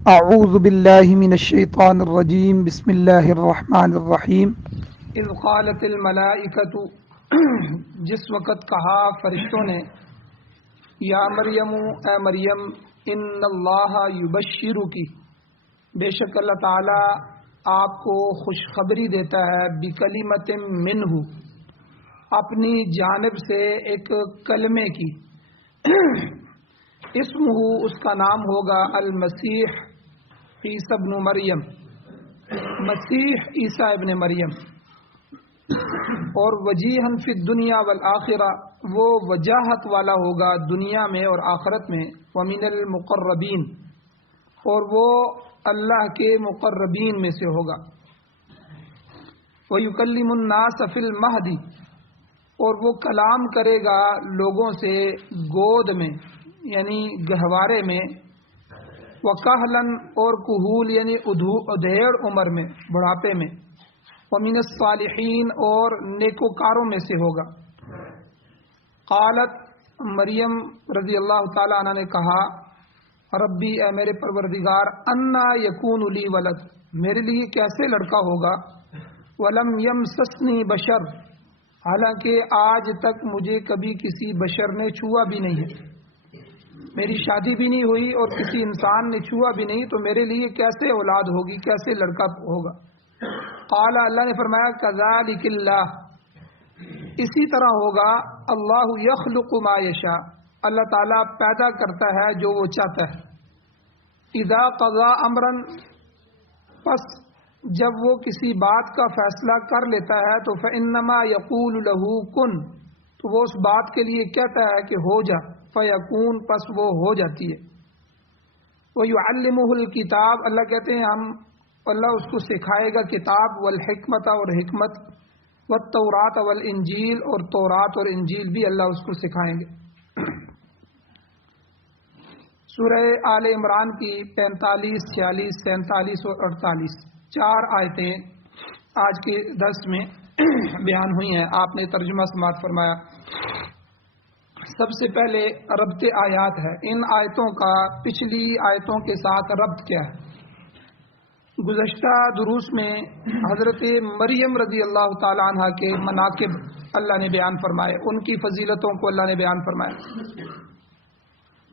اعوذ باللہ من الشیطان الرجیم بسم اللہ الرحمن الرحیم اذ قالت الملائکۃ جس وقت کہا فرشتوں نے یا مریم اے مریم ان اللہ یبشرکی بے شک اللہ تعالی آپ کو خوشخبری دیتا ہے بکلمۃ منہ اپنی جانب سے ایک کلمے کی اسمہ اس کا نام ہوگا المسیح عیسی ابن مریم مسیح عیسیٰ ابن مریم اور وجیہا فی الدنیا والآخرہ وہ وجاہت والا ہوگا دنیا میں اور آخرت میں ومن المقربین اور وہ اللہ کے مقربین میں سے ہوگا ویکلم الناس فی المہدی اور وہ کلام کرے گا لوگوں سے گود میں یعنی گہوارے میں وکہلن اور کہول یعنی ادھیڑ عمر میں بڑھاپے میں ومن الصالحین اور نیکوکاروں میں سے ہوگا قالت مریم رضی اللہ تعالی عنہ نے کہا ربی اے میرے پروردگار انا یکون لی ولد میرے لیے کیسے لڑکا ہوگا ولم یمسسنی بشر حالانکہ آج تک مجھے کبھی کسی بشر نے چھوا بھی نہیں ہے میری شادی بھی نہیں ہوئی اور کسی انسان نے چھوا بھی نہیں تو میرے لیے کیسے اولاد ہوگی کیسے لڑکا ہوگا قال اللہ نے فرمایا کذالک اللہ اسی طرح ہوگا اللہ یخلق ما یشاء اللہ تعالیٰ پیدا کرتا ہے جو وہ چاہتا ہے اذا قضا امرا پس جب وہ کسی بات کا فیصلہ کر لیتا ہے تو فانما یقول له کن تو وہ اس بات کے لیے کہتا ہے کہ ہو جا فیکون پس وہ ہو جاتی ہے وَيُعَلِّمُهُ الْكِتَابَ اللہ کہتے ہیں اللہ اس کو سکھائے گا کتاب والحکمت اور حکمت والتورات والانجیل اور تورات اور انجیل بھی اللہ اس کو سکھائیں گے سورہ آل عمران کی 45 46 47 اور 48 4 آیتیں آج کے درس میں بیان ہوئی ہیں آپ نے ترجمہ سماعت فرمایا سب سے پہلے ربط آیات ہے ان آیتوں کا پچھلی آیتوں کے ساتھ ربط کیا ہے گزشتہ دروس میں حضرت مریم رضی اللہ تعالی عنہ کے مناقب اللہ نے بیان فرمائے ان کی فضیلتوں کو اللہ نے بیان فرمایا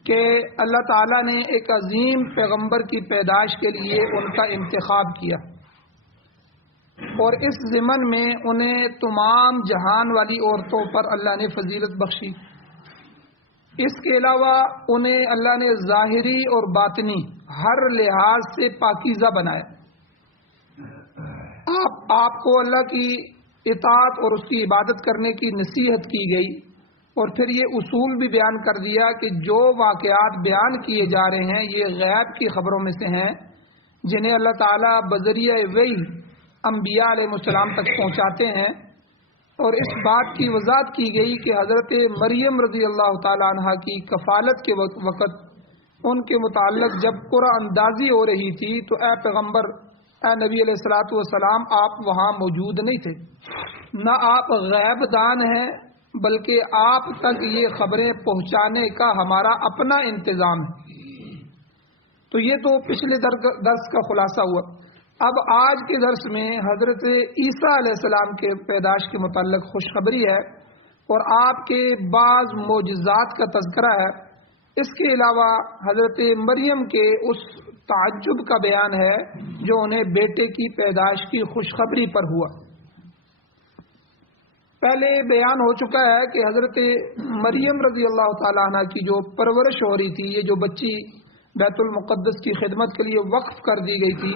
کہ اللہ تعالی نے ایک عظیم پیغمبر کی پیدائش کے لیے ان کا انتخاب کیا اور اس ضمن میں انہیں تمام جہان والی عورتوں پر اللہ نے فضیلت بخشی اس کے علاوہ انہیں اللہ نے ظاہری اور باطنی ہر لحاظ سے پاکیزہ بنایا آپ کو اللہ کی اطاعت اور اس کی عبادت کرنے کی نصیحت کی گئی اور پھر یہ اصول بھی بیان کر دیا کہ جو واقعات بیان کیے جا رہے ہیں یہ غیب کی خبروں میں سے ہیں جنہیں اللہ تعالیٰ بذریعہ وحی انبیاء علیہ السلام تک پہنچاتے ہیں اور اس بات کی وضاحت کی گئی کہ حضرت مریم رضی اللہ تعالیٰ عنہ کی کفالت کے وقت ان کے متعلق جب قرآن اندازی ہو رہی تھی تو اے پیغمبر اے نبی علیہ الصلوۃ والسلام آپ وہاں موجود نہیں تھے نہ آپ غیب دان ہیں بلکہ آپ تک یہ خبریں پہنچانے کا ہمارا اپنا انتظام ہے تو یہ تو پچھلے درس کا خلاصہ ہوا اب آج کے درس میں حضرت عیسیٰ علیہ السلام کے پیدائش کے متعلق خوشخبری ہے اور آپ کے بعض معجزات کا تذکرہ ہے اس کے علاوہ حضرت مریم کے اس تعجب کا بیان ہے جو انہیں بیٹے کی پیدائش کی خوشخبری پر ہوا پہلے بیان ہو چکا ہے کہ حضرت مریم رضی اللہ تعالیٰ عنہ کی جو پرورش ہو رہی تھی یہ جو بچی بیت المقدس کی خدمت کے لیے وقف کر دی گئی تھی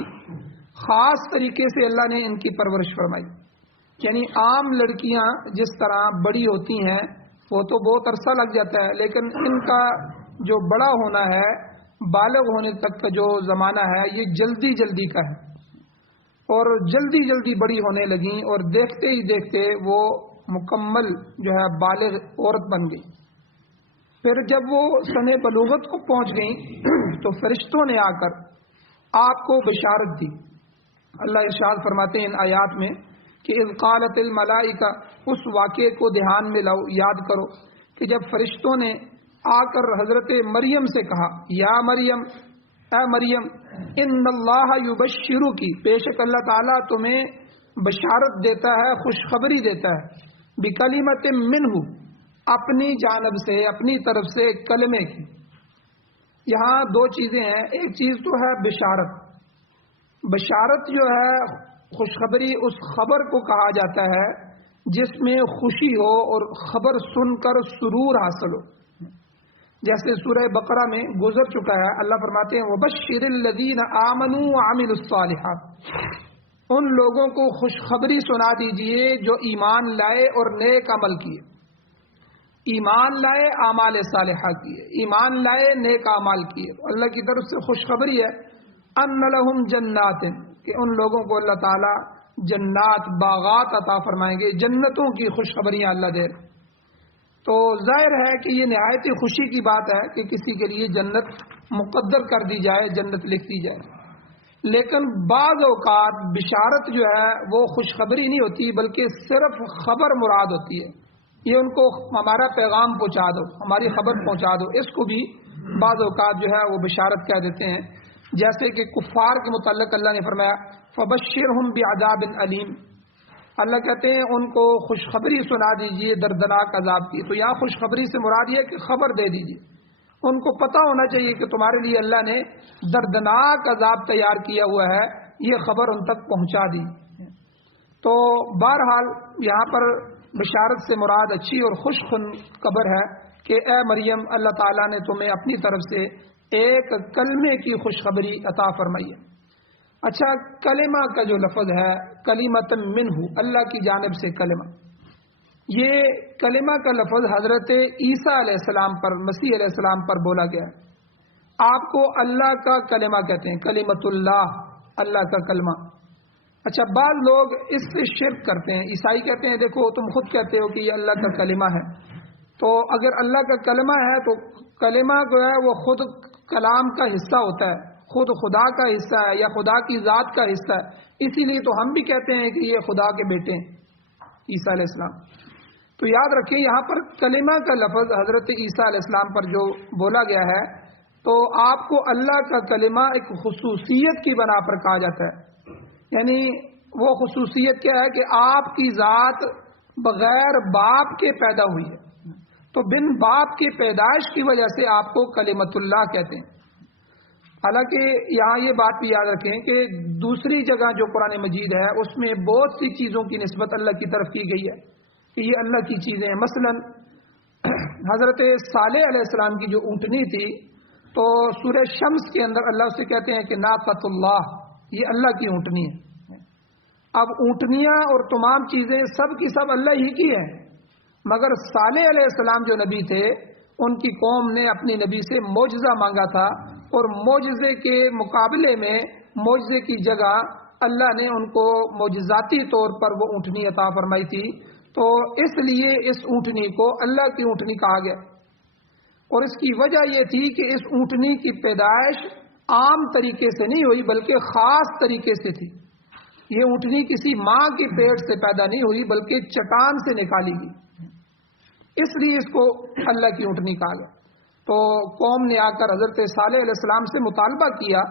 خاص طریقے سے اللہ نے ان کی پرورش فرمائی یعنی عام لڑکیاں جس طرح بڑی ہوتی ہیں وہ تو بہت عرصہ لگ جاتا ہے لیکن ان کا جو بڑا ہونا ہے بالغ ہونے تک کا جو زمانہ ہے یہ جلدی جلدی کا ہے اور جلدی جلدی بڑی ہونے لگیں اور دیکھتے ہی دیکھتے وہ مکمل جو ہے بالغ عورت بن گئی پھر جب وہ سن بلوغت کو پہنچ گئیں تو فرشتوں نے آ کر آپ کو بشارت دی اللہ ارشاد فرماتے ہیں ان آیات میں کہ اذ قالت الملائکہ اس واقعے کو دھیان میں لاؤ یاد کرو کہ جب فرشتوں نے آ کر حضرت مریم سے کہا یا مریم اے مریم ان اللہ یبشرو کی، بے شک اللہ تعالیٰ تمہیں بشارت دیتا ہے، خوشخبری دیتا ہے، بکلمت منہ، اپنی جانب سے، اپنی طرف سے کلمے کی۔ یہاں دو چیزیں ہیں، ایک چیز تو ہے بشارت۔ بشارت جو ہے خوشخبری، اس خبر کو کہا جاتا ہے جس میں خوشی ہو اور خبر سن کر سرور حاصل ہو، جیسے سورہ بقرہ میں گزر چکا ہے، اللہ فرماتے ہیں وَبَشِّرِ الَّذِينَ آمَنُوا وَعَمِلُوا الصَّالِحَاتِ، ان لوگوں کو خوشخبری سنا دیجئے جو ایمان لائے اور نیک عمل کیے۔ ایمان لائے، اعمال صالحہ کیے، ایمان لائے، نیک اعمال کیے، اللہ کی طرف سے خوشخبری ہے ان لہم جنات، کہ ان لوگوں کو اللہ تعالی جنات، باغات عطا فرمائیں گے، جنتوں کی خوشخبریاں اللہ دے۔ تو ظاہر ہے کہ یہ نہایت ہی خوشی کی بات ہے کہ کسی کے لیے جنت مقدر کر دی جائے، جنت لکھ دی جائے، لیکن بعض اوقات بشارت جو ہے وہ خوشخبری نہیں ہوتی بلکہ صرف خبر مراد ہوتی ہے، یہ ان کو ہمارا پیغام پہنچا دو، ہماری خبر پہنچا دو، اس کو بھی بعض اوقات جو ہے وہ بشارت کہہ دیتے ہیں۔ جیسے کہ کفار کے متعلق اللہ نے فرمایا فَبَشِّرْهُمْ بِعَذَابٍ أَلِيمٍ، اللہ کہتے ہیں ان کو خوشخبری سنا دیجئے دردناک عذاب کی۔ تو یہاں خوشخبری سے مراد یہ کہ خبر دے دیجئے، ان کو پتہ ہونا چاہیے کہ تمہارے لیے اللہ نے دردناک عذاب تیار کیا ہوا ہے، یہ خبر ان تک پہنچا دی۔ تو بہرحال یہاں پر بشارت سے مراد اچھی اور خوش خبر ہے کہ اے مریم اللہ تعالیٰ نے تمہیں اپنی طرف سے ایک کلمے کی خوشخبری عطا فرمائی ہے۔ اچھا، کلمہ کا جو لفظ ہے کلمۃ منہ، اللہ کی جانب سے کلمہ، یہ کلمہ کا لفظ حضرت عیسیٰ علیہ السلام پر، مسیح علیہ السلام پر بولا گیا ہے۔ آپ کو اللہ کا کلمہ کہتے ہیں، کلمۃ اللہ، اللہ کا کلمہ۔ اچھا، بعض لوگ اس سے شرک کرتے ہیں، عیسائی کہتے ہیں دیکھو تم خود کہتے ہو کہ یہ اللہ کا کلمہ ہے، تو اگر اللہ کا کلمہ ہے تو کلمہ جو ہے وہ خود کلام کا حصہ ہوتا ہے، خود خدا کا حصہ ہے یا خدا کی ذات کا حصہ ہے، اسی لیے تو ہم بھی کہتے ہیں کہ یہ خدا کے بیٹے ہیں عیسیٰ علیہ السلام۔ تو یاد رکھیں یہاں پر کلمہ کا لفظ حضرت عیسیٰ علیہ السلام پر جو بولا گیا ہے، تو آپ کو اللہ کا کلمہ ایک خصوصیت کی بنا پر کہا جاتا ہے، یعنی وہ خصوصیت کیا ہے کہ آپ کی ذات بغیر باپ کے پیدا ہوئی ہے، تو بن باپ کی پیدائش کی وجہ سے آپ کو کلمۃ اللہ کہتے ہیں۔ حالانکہ یہاں یہ بات بھی یاد رکھیں کہ دوسری جگہ جو قرآن مجید ہے اس میں بہت سی چیزوں کی نسبت اللہ کی طرف کی گئی ہے کہ یہ اللہ کی چیزیں ہیں۔ مثلا حضرت صالح علیہ السلام کی جو اونٹنی تھی، تو سورہ شمس کے اندر اللہ سے کہتے ہیں کہ ناقۃ اللہ، یہ اللہ کی اونٹنی ہے۔ اب اونٹنیاں اور تمام چیزیں سب کی سب اللہ ہی کی ہیں، مگر صالح علیہ السلام جو نبی تھے ان کی قوم نے اپنی نبی سے معجزہ مانگا تھا، اور معجزے کے مقابلے میں معجزے کی جگہ اللہ نے ان کو معجزاتی طور پر وہ اونٹنی عطا فرمائی تھی، تو اس لیے اس اونٹنی کو اللہ کی اونٹنی کہا گیا۔ اور اس کی وجہ یہ تھی کہ اس اونٹنی کی پیدائش عام طریقے سے نہیں ہوئی بلکہ خاص طریقے سے تھی۔ یہ اونٹنی کسی ماں کے پیٹ سے پیدا نہیں ہوئی بلکہ چٹان سے نکالی گئی، اس لیے اس کو اللہ کی اونٹنی کہا گیا۔ تو قوم نے آ کر حضرت صالح علیہ السلام سے مطالبہ کیا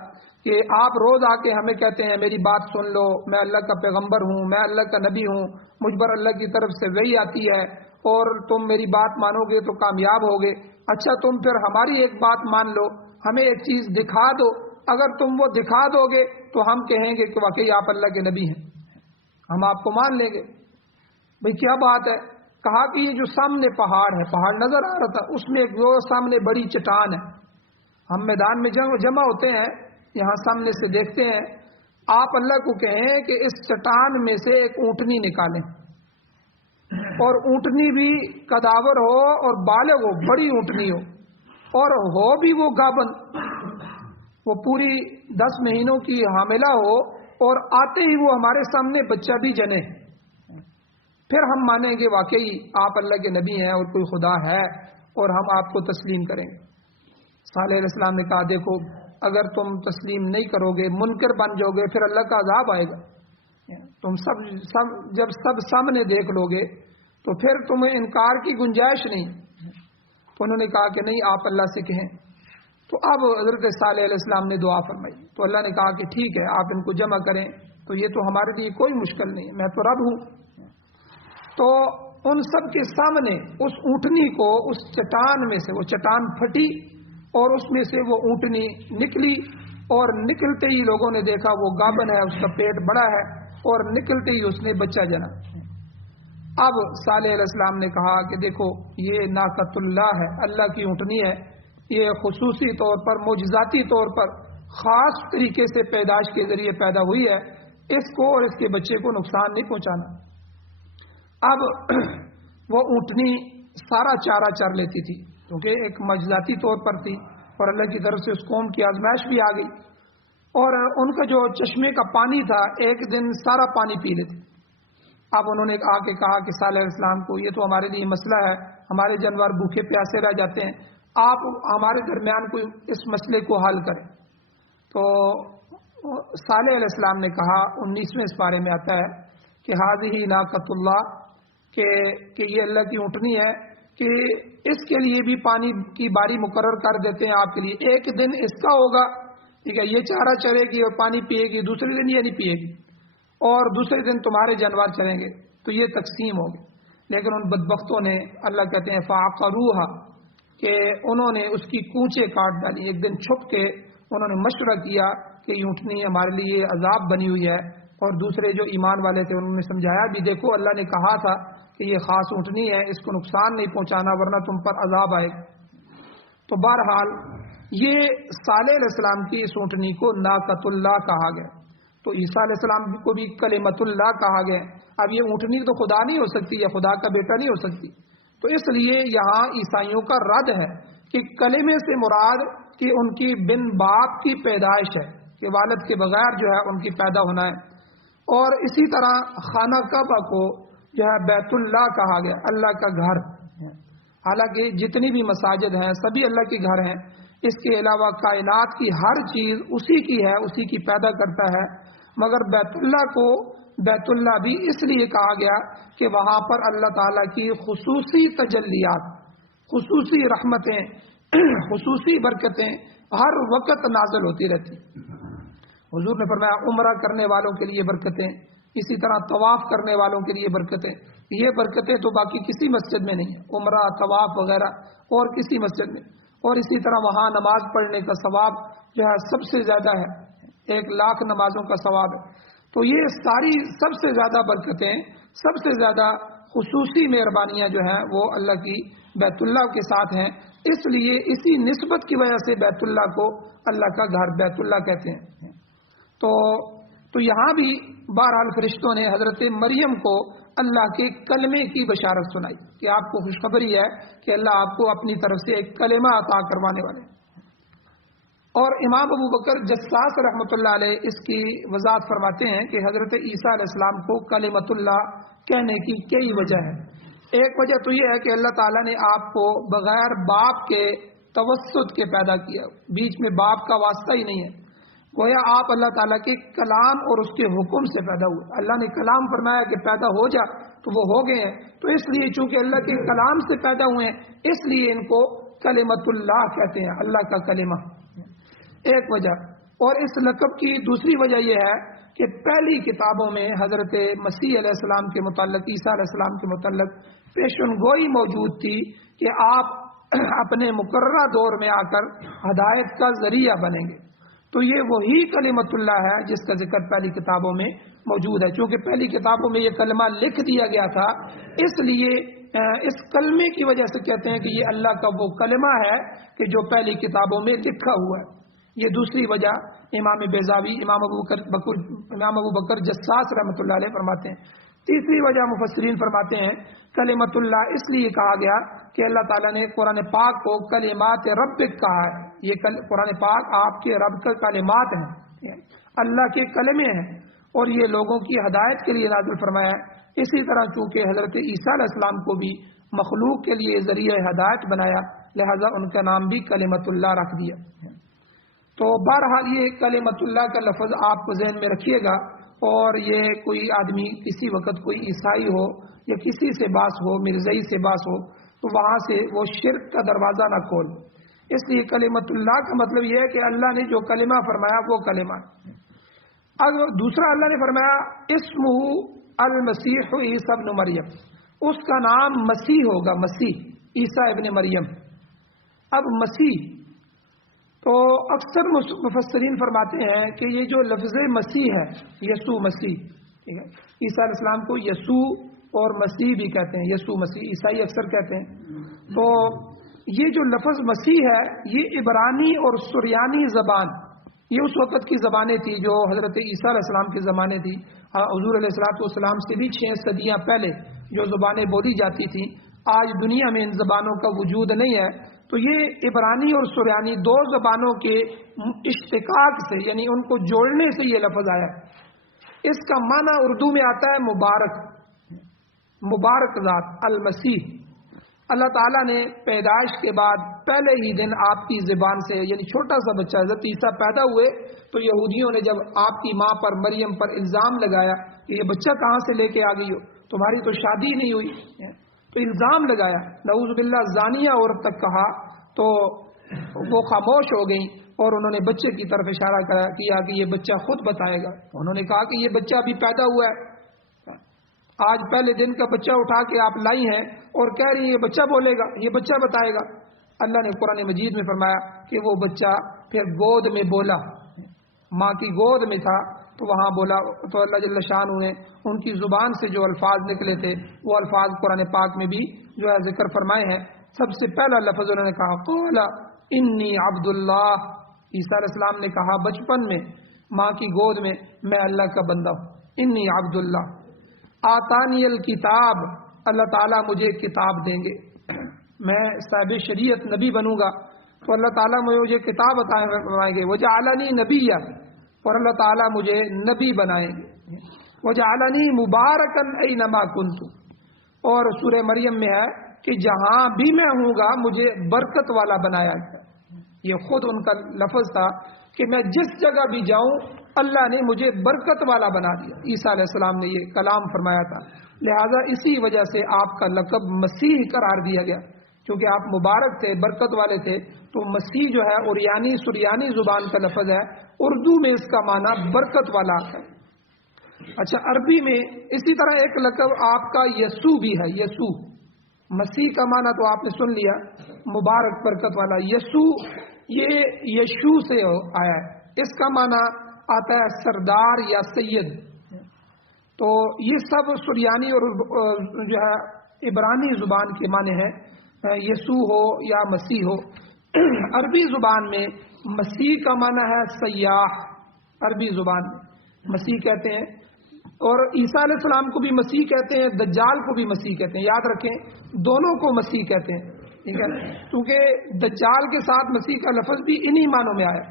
کہ آپ روز آ کے ہمیں کہتے ہیں میری بات سن لو، میں اللہ کا پیغمبر ہوں، میں اللہ کا نبی ہوں، مجھ پر اللہ کی طرف سے وحی آتی ہے اور تم میری بات مانو گے تو کامیاب ہوگے۔ اچھا تم پھر ہماری ایک بات مان لو، ہمیں ایک چیز دکھا دو، اگر تم وہ دکھا دو گے تو ہم کہیں گے کہ واقعی آپ اللہ کے نبی ہیں، ہم آپ کو مان لیں گے۔ بھئی کیا بات ہے؟ کہا کہ یہ جو سامنے پہاڑ ہے، پہاڑ نظر آ رہا تھا، اس میں ایک وہ سامنے بڑی چٹان ہے، ہم میدان میں جمع ہوتے ہیں، یہاں سامنے سے دیکھتے ہیں، آپ اللہ کو کہیں کہ اس چٹان میں سے ایک اونٹنی نکالیں، اور اونٹنی بھی کداور ہو اور بالغ ہو، بڑی اونٹنی ہو، اور ہو بھی وہ گابن، وہ پوری 10 مہینوں کی حاملہ ہو، اور آتے ہی وہ ہمارے سامنے بچہ بھی جنے، پھر ہم مانیں گے واقعی آپ اللہ کے نبی ہیں اور کوئی خدا ہے، اور ہم آپ کو تسلیم کریں گے۔ صالح علیہ السلام نے کہا دیکھو اگر تم تسلیم نہیں کرو گے، منکر بن جاؤ گے، پھر اللہ کا عذاب آئے گا، تم جب سب سامنے دیکھ لو گے تو پھر تمہیں انکار کی گنجائش نہیں۔ تو انہوں نے کہا کہ نہیں، آپ اللہ سے کہیں۔ تو اب حضرت صالح علیہ السلام نے دعا فرمائی، تو اللہ نے کہا کہ ٹھیک ہے آپ ان کو جمع کریں، تو یہ تو ہمارے لیے کوئی مشکل نہیں ہے، میں تو رب ہوں۔ تو ان سب کے سامنے اس اونٹنی کو اس چٹان میں سے وہ چٹان پھٹی اور اس میں سے وہ اونٹنی نکلی، اور نکلتے ہی لوگوں نے دیکھا وہ گابن ہے، اس کا پیٹ بڑا ہے، اور نکلتے ہی اس نے بچہ جنا۔ اب صالح علیہ السلام نے کہا کہ دیکھو یہ ناقۃ اللہ ہے، اللہ کی اونٹنی ہے، یہ خصوصی طور پر معجزاتی طور پر خاص طریقے سے پیدائش کے ذریعے پیدا ہوئی ہے، اس کو اور اس کے بچے کو نقصان نہیں پہنچانا۔ اب وہ اونٹنی سارا چارہ چر لیتی تھی کیونکہ ایک معجزاتی طور پر تھی، اور اللہ کی طرف سے اس قوم کی آزمائش بھی آ گئی، اور ان کا جو چشمے کا پانی تھا ایک دن سارا پانی پی لیتے۔ اب انہوں نے آ کے کہا کہ صالح علیہ السلام کو یہ تو ہمارے لیے مسئلہ ہے، ہمارے جانور بھوکے پیاسے رہ جاتے ہیں، آپ ہمارے درمیان کوئی اس مسئلے کو حل کریں۔ تو صالح علیہ السلام نے کہا، 19ویں اس بارے میں آتا ہے کہ ھذہ ناقۃ اللہ، کہ یہ اللہ کی اونٹنی ہے، کہ اس کے لیے بھی پانی کی باری مقرر کر دیتے ہیں آپ کے لیے، ایک دن اس کا ہوگا، ٹھیک ہے، یہ چارہ چرے گی اور پانی پیے گی، دوسرے دن یہ نہیں پیے گی، اور دوسرے دن تمہارے جانور چریں گے، تو یہ تقسیم ہوگی۔ لیکن ان بدبختوں نے، اللہ کہتے ہیں فعقروہا، کہ انہوں نے اس کی کونچیں کاٹ ڈالی، ایک دن چھپ کے انہوں نے مشورہ کیا کہ یہ اونٹنی ہمارے لیے عذاب بنی ہوئی ہے، اور دوسرے جو ایمان والے تھے انہوں نے سمجھایا بھی دیکھو اللہ نے کہا تھا کہ یہ خاص اونٹنی ہے، اس کو نقصان نہیں پہنچانا ورنہ تم پر عذاب آئے گا۔ تو بہرحال یہ صالح علیہ السلام کی اس اونٹنی کو ناقۃ اللہ کہا گیا، تو عیسیٰ علیہ السلام کو بھی کلمۃ اللہ کہا گیا۔ اب یہ اونٹنی تو خدا نہیں ہو سکتی، یا خدا کا بیٹا نہیں ہو سکتی، تو اس لیے یہاں عیسائیوں کا رد ہے کہ کلمے سے مراد کہ ان کی بن باپ کی پیدائش ہے، کہ والد کے بغیر جو ہے ان کی پیدا ہونا ہے۔ اور اسی طرح خانہ کعبہ کو جو ہے بیت اللہ کہا گیا، اللہ کا گھر، حالانکہ جتنی بھی مساجد ہیں سبھی اللہ کے گھر ہیں، اس کے علاوہ کائنات کی ہر چیز اسی کی ہے، اسی کی پیدا کرتا ہے، مگر بیت اللہ کو بیت اللہ بھی اس لیے کہا گیا کہ وہاں پر اللہ تعالیٰ کی خصوصی تجلیات، خصوصی رحمتیں، خصوصی برکتیں ہر وقت نازل ہوتی رہتی۔ حضور نے فرمایا عمرہ کرنے والوں کے لیے برکتیں، اسی طرح طواف کرنے والوں کے لیے برکتیں، یہ برکتیں تو باقی کسی مسجد میں نہیں ہیں، عمرہ طواف وغیرہ اور کسی مسجد میں، اور اسی طرح وہاں نماز پڑھنے کا ثواب جو ہے سب سے زیادہ ہے، 1,00,000 نمازوں کا ثواب ہے۔ تو یہ ساری سب سے زیادہ برکتیں، سب سے زیادہ خصوصی مہربانیاں جو ہیں وہ اللہ کی بیت اللہ کے ساتھ ہیں، اس لیے اسی نسبت کی وجہ سے بیت اللہ کو اللہ کا گھر بیت اللہ کہتے ہیں۔ تو یہاں بھی بہرحال فرشتوں نے حضرت مریم کو اللہ کے کلمے کی بشارت سنائی کہ آپ کو خوشخبری ہے کہ اللہ آپ کو اپنی طرف سے ایک کلمہ عطا کروانے والے۔ اور امام ابو بکر جساس رحمۃ اللہ علیہ اس کی وضاحت فرماتے ہیں کہ حضرت عیسیٰ علیہ السلام کو کلمۃ اللہ کہنے کی کئی وجہ ہے۔ ایک وجہ تو یہ ہے کہ اللہ تعالیٰ نے آپ کو بغیر باپ کے توسط کے پیدا کیا، بیچ میں باپ کا واسطہ ہی نہیں ہے، گویا آپ اللہ تعالیٰ کے کلام اور اس کے حکم سے پیدا ہوئے۔ اللہ نے کلام فرمایا کہ پیدا ہو جا تو وہ ہو گئے ہیں، تو اس لیے چونکہ اللہ کے کلام سے پیدا ہوئے ہیں اس لیے ان کو کلمۃ اللہ کہتے ہیں، اللہ کا کلمہ، ایک وجہ۔ اور اس لقب کی دوسری وجہ یہ ہے کہ پہلی کتابوں میں حضرت مسیح علیہ السلام کے متعلق، عیسیٰ علیہ السلام کے متعلق پیشن گوئی موجود تھی کہ آپ اپنے مقررہ دور میں آ کر ہدایت کا ذریعہ بنیں گے، تو یہ وہی کلمۃ اللہ ہے جس کا ذکر پہلی کتابوں میں موجود ہے۔ چونکہ پہلی کتابوں میں یہ کلمہ لکھ دیا گیا تھا، اس لیے اس کلمے کی وجہ سے کہتے ہیں کہ یہ اللہ کا وہ کلمہ ہے کہ جو پہلی کتابوں میں لکھا ہوا ہے۔ یہ دوسری وجہ امام بیضاوی، امام ابو بکر جساس رحمۃ اللہ علیہ فرماتے ہیں۔ تیسری وجہ مفسرین فرماتے ہیں کلمۃ اللہ اس لیے کہا گیا کہ اللہ تعالیٰ نے قرآن پاک کو کلمات ربک کہا ہے، یہ قرآن پاک آپ کے رب کا کلمات ہیں، اللہ کے کلمے ہیں، اور یہ لوگوں کی ہدایت کے لیے نازل فرمایا ہے۔ اسی طرح چونکہ حضرت عیسیٰ علیہ السلام کو بھی مخلوق کے لیے ذریعہ ہدایت بنایا، لہذا ان کا نام بھی کلمۃ اللہ رکھ دیا۔ تو بہرحال یہ کلمۃ اللہ کا لفظ آپ کو ذہن میں رکھیے گا، اور یہ کوئی آدمی کسی وقت کوئی عیسائی ہو یا کسی سے باس ہو، مرزائی سے باس ہو، تو وہاں سے وہ شرک کا دروازہ نہ کھول، اس لیے کلمۃ اللہ کا مطلب یہ ہے کہ اللہ نے جو کلمہ فرمایا وہ کلمہ. اب دوسرا اللہ نے فرمایا اسمہ المسیح عیسی ابن مریم، اس کا نام مسیح ہوگا، مسیح عیسیٰ ابن مریم. اب مسیح تو اکثر مفسرین فرماتے ہیں کہ یہ جو لفظ مسیح ہے، یسوع مسیح، ٹھیک ہے، عیسیٰ علیہ السلام کو یسوع اور مسیح بھی کہتے ہیں، یسوع مسیح عیسائی اکثر کہتے ہیں. تو یہ جو لفظ مسیح ہے یہ عبرانی اور سریانی زبان، یہ اس وقت کی زبانیں تھی جو حضرت عیسیٰ علیہ السلام کی زبانیں تھی. حضور علیہ السلام سے بھی 6 صدیاں پہلے جو زبانیں بولی جاتی تھیں، آج دنیا میں ان زبانوں کا وجود نہیں ہے. تو یہ عبرانی اور سریانی 2 زبانوں کے اشتقاق سے، یعنی ان کو جوڑنے سے یہ لفظ آیا. اس کا معنی اردو میں آتا ہے مبارک، مبارک ذات المسیح. اللہ تعالیٰ نے پیدائش کے بعد پہلے ہی دن آپ کی زبان سے، یعنی چھوٹا سا بچہ حضرت عیسیٰ پیدا ہوئے تو یہودیوں نے جب آپ کی ماں پر مریم پر الزام لگایا کہ یہ بچہ کہاں سے لے کے آ گئی ہو، تمہاری تو شادی نہیں ہوئی، تو الزام لگایا، نعوذ باللہ زانیہ عورت تک کہا، تو وہ خاموش ہو گئیں اور انہوں نے بچے کی طرف اشارہ کیا کہ یہ بچہ خود بتائے گا. انہوں نے کہا کہ یہ بچہ ابھی پیدا ہوا ہے، آج پہلے دن کا بچہ اٹھا کے آپ لائی ہیں اور کہہ رہی ہیں یہ بچہ بولے گا، یہ بچہ بتائے گا. اللہ نے قرآن مجید میں فرمایا کہ وہ بچہ پھر گود میں بولا، ماں کی گود میں تھا تو وہاں بولا. تو اللہ جل شانہ نے ان کی زبان سے جو الفاظ نکلے تھے وہ الفاظ قرآن پاک میں بھی جو ہے ذکر فرمائے ہیں. سب سے پہلا لفظ انہوں نے کہا قال انی عبد اللہ. عیسیٰ علیہ السلام نے کہا بچپن میں ماں کی گود میں، میں اللہ کا بندہ ہوں، انی عبد اللہ. آتانی الکتاب، اللہ تعالیٰ مجھے کتاب دیں گے، میں صاحب شریعت نبی بنوں گا تو اللہ تعالیٰ مجھے کتاب بتائیں گے. وجعلنی نبیا، اور اللہ تعالیٰ مجھے نبی بنائیں گے. وجعلنی مبارکا اینما کنت، اور سورہ مریم میں ہے کہ جہاں بھی میں ہوں گا مجھے برکت والا بنایا گیا. یہ خود ان کا لفظ تھا کہ میں جس جگہ بھی جاؤں اللہ نے مجھے برکت والا بنا دیا. عیسیٰ علیہ السلام نے یہ کلام فرمایا تھا، لہذا اسی وجہ سے آپ کا لقب مسیح قرار دیا گیا، کیونکہ آپ مبارک تھے، برکت والے تھے. تو مسیح جو ہے اوریانی سریانی زبان کا لفظ ہے، اردو میں اس کا معنی برکت والا ہے. اچھا، عربی میں اسی طرح ایک لقب آپ کا یسوع بھی ہے. یسوع، مسیح کا معنی تو آپ نے سن لیا، مبارک برکت والا. یسوع یہ یشوع سے آیا ہے، اس کا معنی آتا ہے سردار یا سید. تو یہ سب سریانی اور جو ہے عبرانی زبان کے معنی ہے، یسوع ہو یا مسیح ہو. عربی زبان میں مسیح کا معنی ہے سیاح، عربی زبان میں مسیح کہتے ہیں. اور عیسیٰ علیہ السلام کو بھی مسیح کہتے ہیں، دجال کو بھی مسیح کہتے ہیں. یاد رکھیں دونوں کو مسیح کہتے ہیں، ٹھیک ہے، کیونکہ دجال کے ساتھ مسیح کا لفظ بھی انہی معنوں میں آیا.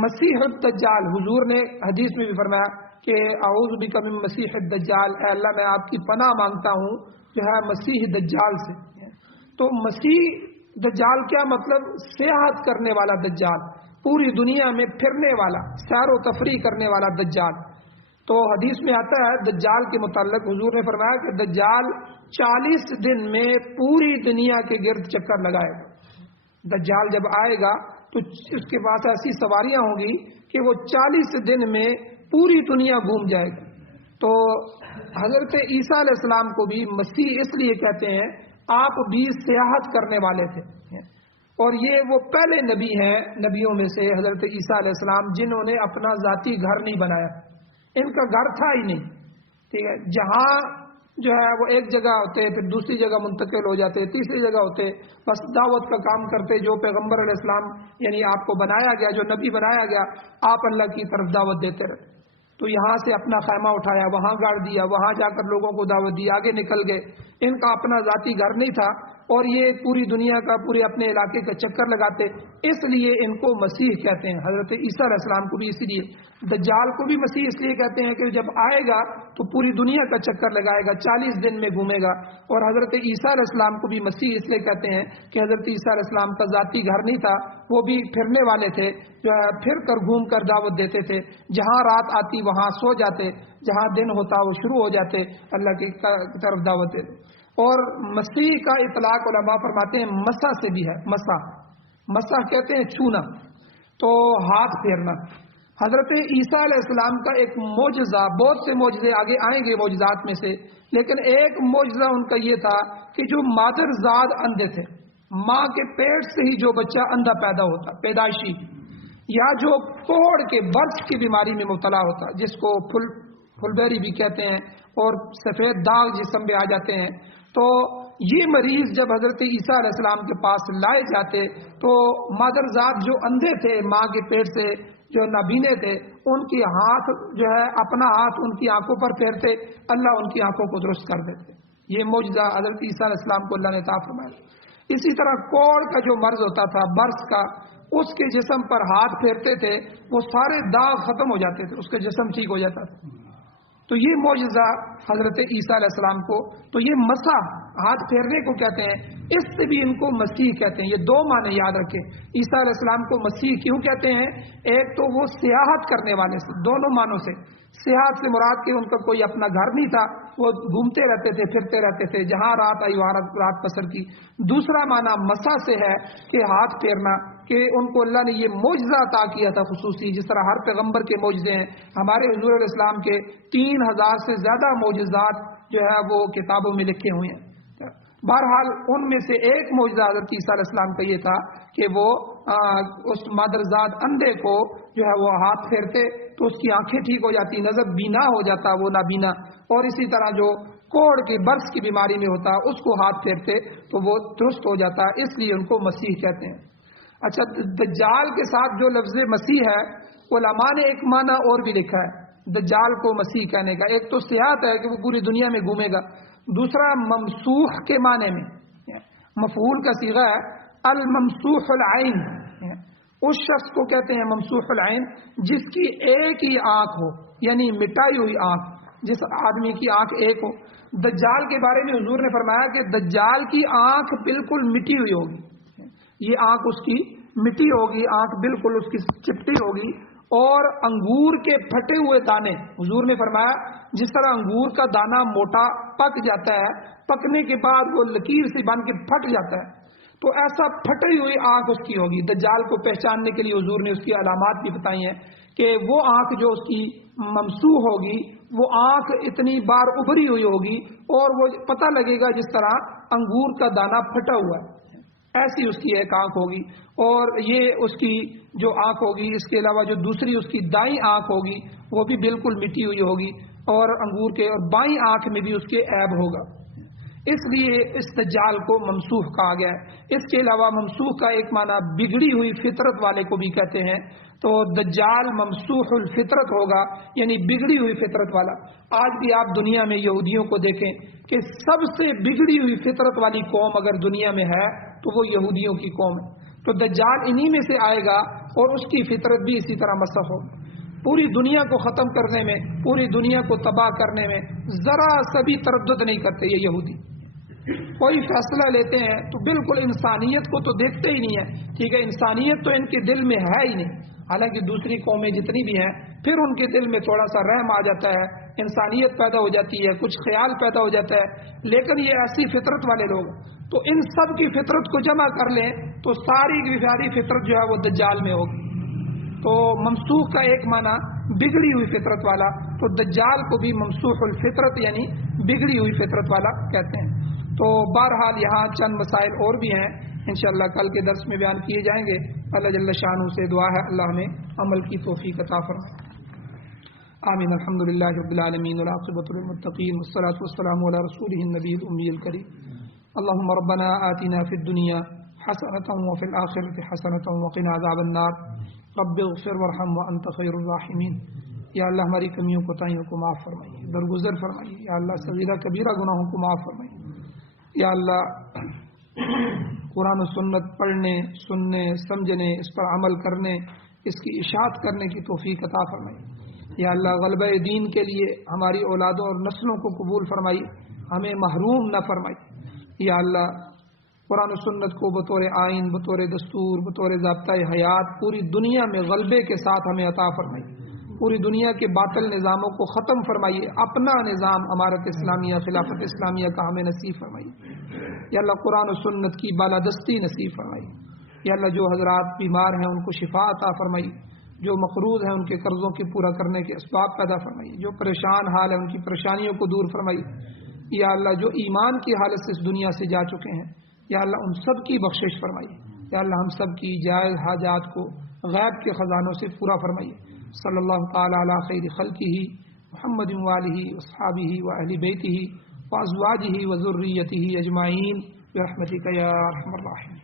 مسیح الدجال، حضور نے حدیث میں بھی فرمایا کہ اعوذ بک من مسیح الدجال، اے اللہ میں آپ کی پناہ مانگتا ہوں جو ہے مسیح دجال سے. تو مسیح دجال کیا مطلب؟ سیاحت کرنے والا دجال، پوری دنیا میں پھرنے والا، سیر و تفریح کرنے والا دجال. تو حدیث میں آتا ہے دجال کے متعلق حضور نے فرمایا کہ دجال 40 دن میں پوری دنیا کے گرد چکر لگائے گا. دجال جب آئے گا تو اس کے پاس ایسی سواریاں ہوں گی کہ وہ 40 دن میں پوری دنیا گھوم جائے گی. تو حضرت عیسیٰ علیہ السلام کو بھی مسیح اس لیے کہتے ہیں، آپ بھی سیاحت کرنے والے تھے. اور یہ وہ پہلے نبی ہیں نبیوں میں سے، حضرت عیسیٰ علیہ السلام، جنہوں نے اپنا ذاتی گھر نہیں بنایا. ان کا گھر تھا ہی نہیں، ٹھیک ہے. جہاں جو ہے وہ ایک جگہ ہوتے، پھر دوسری جگہ منتقل ہو جاتے، تیسری جگہ ہوتے، بس دعوت کا کام کرتے. جو پیغمبر علیہ السلام یعنی آپ کو بنایا گیا، جو نبی بنایا گیا، آپ اللہ کی طرف دعوت دیتے رہے. تو یہاں سے اپنا خیمہ اٹھایا، وہاں گاڑ دیا، وہاں جا کر لوگوں کو دعوت دی، آگے نکل گئے. ان کا اپنا ذاتی گھر نہیں تھا اور یہ پوری دنیا کا، پورے اپنے علاقے کا چکر لگاتے. اس لیے ان کو مسیح کہتے ہیں. حضرت عیسیٰ علیہ السلام کو بھی اسی لیے. دجال کو بھی مسیح اس لیے کہتے ہیں کہ جب آئے گا تو پوری دنیا کا چکر لگائے گا، 40 دن میں گھومے گا. اور حضرت عیسیٰ علیہ السلام کو بھی مسیح اس لیے کہتے ہیں کہ حضرت عیسیٰ علیہ السلام کا ذاتی گھر نہیں تھا، وہ بھی پھرنے والے تھے، جو ہے پھر کر گھوم کر دعوت دیتے تھے. جہاں رات آتی وہاں سو جاتے، جہاں دن ہوتا وہ شروع ہو جاتے، اللہ کی طرف دعوت دیتے. اور مسیح کا اطلاق علماء فرماتے ہیں مسا سے بھی ہے. مسا مسح کہتے ہیں چھونا، تو ہاتھ پھیرنا۔ حضرت عیسیٰ علیہ السلام کا ایک معجزہ، بہت سے معجزے آگے آئیں گے معجزات میں سے، لیکن ایک معجزہ ان کا یہ تھا کہ جو مادر زاد اندھے تھے، ماں کے پیٹ سے ہی جو بچہ اندھا پیدا ہوتا پیدائشی، یا جو کوڑ کے برس کی بیماری میں مبتلا ہوتا، جس کو پھلبیری بھی کہتے ہیں، اور سفید داغ جسم پہ آ جاتے ہیں، تو یہ مریض جب حضرت عیسیٰ علیہ السلام کے پاس لائے جاتے تو مادر ذات جو اندھے تھے، ماں کے پیٹ سے جو نابینے تھے، ان کی ہاتھ جو ہے اپنا ہاتھ ان کی آنکھوں پر پھیرتے، اللہ ان کی آنکھوں کو درست کر دیتے۔ یہ معجزہ حضرت عیسیٰ علیہ السلام کو اللہ نے عطا فرمایا۔ اسی طرح کوڑ کا جو مرض ہوتا تھا برس کا، اس کے جسم پر ہاتھ پھیرتے تھے، وہ سارے داغ ختم ہو جاتے تھے، اس کا جسم ٹھیک ہو جاتا تھا۔ تو یہ معجزہ حضرت عیسیٰ علیہ السلام کو، تو یہ مسح ہاتھ پھیرنے کو کہتے ہیں، اس سے بھی ان کو مسیح کہتے ہیں۔ یہ دو معنی یاد رکھیں، عیسیٰ علیہ السلام کو مسیح کیوں کہتے ہیں؟ ایک تو وہ سیاحت کرنے والے سے، دونوں معنوں سے۔ سیاحت سے مراد کہ ان کا کوئی اپنا گھر نہیں تھا، وہ گھومتے رہتے تھے، پھرتے رہتے تھے، جہاں رات آئی وہاں رات بسر کی۔ دوسرا معنی مسح سے ہے کہ ہاتھ پھیرنا، کہ ان کو اللہ نے یہ معجزہ عطا کیا تھا خصوصی، جس طرح ہر پیغمبر کے معجزے ہیں۔ ہمارے حضور علیہ السلام کے 3000 سے زیادہ معجزات جو ہے وہ کتابوں میں لکھے ہوئے ہیں۔ بہرحال ان میں سے ایک معجزہ حضرت عیسیٰ علیہ السلام کا یہ تھا کہ وہ اس مادرزاد اندھے کو جو ہے وہ ہاتھ پھیرتے تو اس کی آنکھیں ٹھیک ہو جاتی، نظر بینا ہو جاتا وہ نابینا، اور اسی طرح جو کوڑ کے برس کی بیماری میں ہوتا اس کو ہاتھ پھیرتے تو وہ درست ہو جاتا، اس لیے ان کو مسیح کہتے ہیں۔ اچھا، دجال کے ساتھ جو لفظ مسیح ہے، علماء نے ایک معنی اور بھی لکھا ہے دجال کو مسیح کہنے کا۔ ایک تو سیاحت ہے کہ وہ پوری دنیا میں گھومے گا، دوسرا ممسوح کے معنی میں، مفعول کا صیغہ ہے الممسوح العین، اس شخص کو کہتے ہیں ممسوح العین جس کی ایک ہی آنکھ ہو، یعنی مٹائی ہوئی آنکھ، جس آدمی کی آنکھ ایک ہو۔ دجال کے بارے میں حضور نے فرمایا کہ دجال کی آنکھ بالکل مٹی ہوئی ہوگی، یہ آنکھ اس کی مٹی ہوگی، آنکھ بالکل اس کی چپٹی ہوگی، اور انگور کے پھٹے ہوئے دانے، حضور نے فرمایا جس طرح انگور کا دانہ موٹا پک جاتا ہے، پکنے کے بعد وہ لکیر سے بن کے پھٹ جاتا ہے، تو ایسا پھٹی ہوئی آنکھ اس کی ہوگی۔ دجال کو پہچاننے کے لیے حضور نے اس کی علامات بھی بتائی ہیں کہ وہ آنکھ جو اس کی ممسوح ہوگی، وہ آنکھ اتنی بار ابھری ہوئی ہوگی اور وہ پتہ لگے گا جس طرح انگور کا دانہ پھٹا ہوا ہے، ایسی اس کی ایک آنکھ ہوگی۔ اور یہ اس کی جو آنکھ ہوگی، اس کے علاوہ جو دوسری اس کی دائیں آنکھ ہوگی وہ بھی بالکل مٹی ہوئی ہوگی، اور انگور کے اور بائیں آنکھ میں بھی اس کے عیب ہوگا، اس لیے اس دجال کو ممسوح کہا گیا ہے۔ اس کے علاوہ ممسوح کا ایک معنی بگڑی ہوئی فطرت والے کو بھی کہتے ہیں، تو دجال ممسوح الفطرت ہوگا، یعنی بگڑی ہوئی فطرت والا۔ آج بھی آپ دنیا میں یہودیوں کو دیکھیں کہ سب سے بگڑی ہوئی فطرت والی قوم اگر دنیا میں ہے تو وہ یہودیوں کی قوم ہے، تو دجال انہی میں سے آئے گا اور اس کی فطرت بھی اسی طرح مسح ہوگی۔ پوری دنیا کو ختم کرنے میں، پوری دنیا کو تباہ کرنے میں ذرا سا بھی تردد نہیں کرتے یہ یہودی، کوئی فیصلہ لیتے ہیں تو بالکل انسانیت کو تو دیکھتے ہی نہیں ہے، ٹھیک ہے، انسانیت تو ان کے دل میں ہے ہی نہیں، حالانکہ دوسری قومیں جتنی بھی ہیں پھر ان کے دل میں تھوڑا سا رحم آ جاتا ہے، انسانیت پیدا ہو جاتی ہے، کچھ خیال پیدا ہو جاتا ہے، لیکن یہ ایسی فطرت والے لوگ، تو ان سب کی فطرت کو جمع کر لیں تو ساری کی ساری فطرت جو ہے وہ دجال میں ہوگی۔ تو ممسوح کا ایک معنی بگڑی ہوئی فطرت والا، تو دجال کو بھی ممسوح الفطرت یعنی بگڑی ہوئی فطرت والا کہتے ہیں۔ تو بہرحال یہاں چند مسائل اور بھی ہیں، انشاءاللہ کل کے درس میں بیان کیے جائیں گے۔ اللہ جل شانہ سے دعا ہے اللہ ہمیں عمل کی توفیق عطا فرمائے، آمین۔ الحمدللہ رب العالمین والعاقبۃ للمتقین والصلاۃ والسلام علی رسولہ النبی الامی الکریم۔ اللهم ربنا آتنا في الدنيا حسنة وفي الآخرة حسنة وقنا عذاب النار رب اغفر وارحم وانت خیر الراحمین۔ یا اللہ ہماری کمیوں کوتاہیوں کو معاف فرمائیے، درگزر فرمائیے، یا اللہ صغیرہ کبیرہ گناہوں کو معاف فرمائیے، یا اللہ قرآن و سنت پڑھنے، سننے، سمجھنے، اس پر عمل کرنے، اس کی اشاعت کرنے کی توفیق عطا فرمائیے، یا اللہ غلبہ دین کے لیے ہماری اولادوں اور نسلوں کو قبول فرمائیے، ہمیں محروم نہ فرمائیے، یا اللہ قرآن و سنت کو بطور آئین، بطور دستور، بطور ضابطۂ حیات پوری دنیا میں غلبے کے ساتھ ہمیں عطا فرمائیے، پوری دنیا کے باطل نظاموں کو ختم فرمائیے، اپنا نظام امارت اسلامیہ، خلافت اسلامیہ کا ہمیں نصیب فرمائیے، یا اللہ قرآن و سنت کی بالادستی نصیب فرمائیے، یا اللہ جو حضرات بیمار ہیں ان کو شفا عطا فرمائی، جو مقروض ہیں ان کے قرضوں کے پورا کرنے کے اسباب پیدا فرمائی، جو پریشان حال ہے ان کی پریشانیوں کو دور فرمائی، یا اللہ جو ایمان کی حالت سے اس دنیا سے جا چکے ہیں یا اللہ ان سب کی بخشش فرمائی، یا اللہ ہم سب کی جائز حاجات کو غیب کے خزانوں سے پورا فرمائیے۔ صلی اللہ تعالی علی خیر خلقہ محمد وآلہ واصحابہ واہل بیتہ وازواجہ وذریتہ اجمعین برحمتک یا ارحم الراحمین۔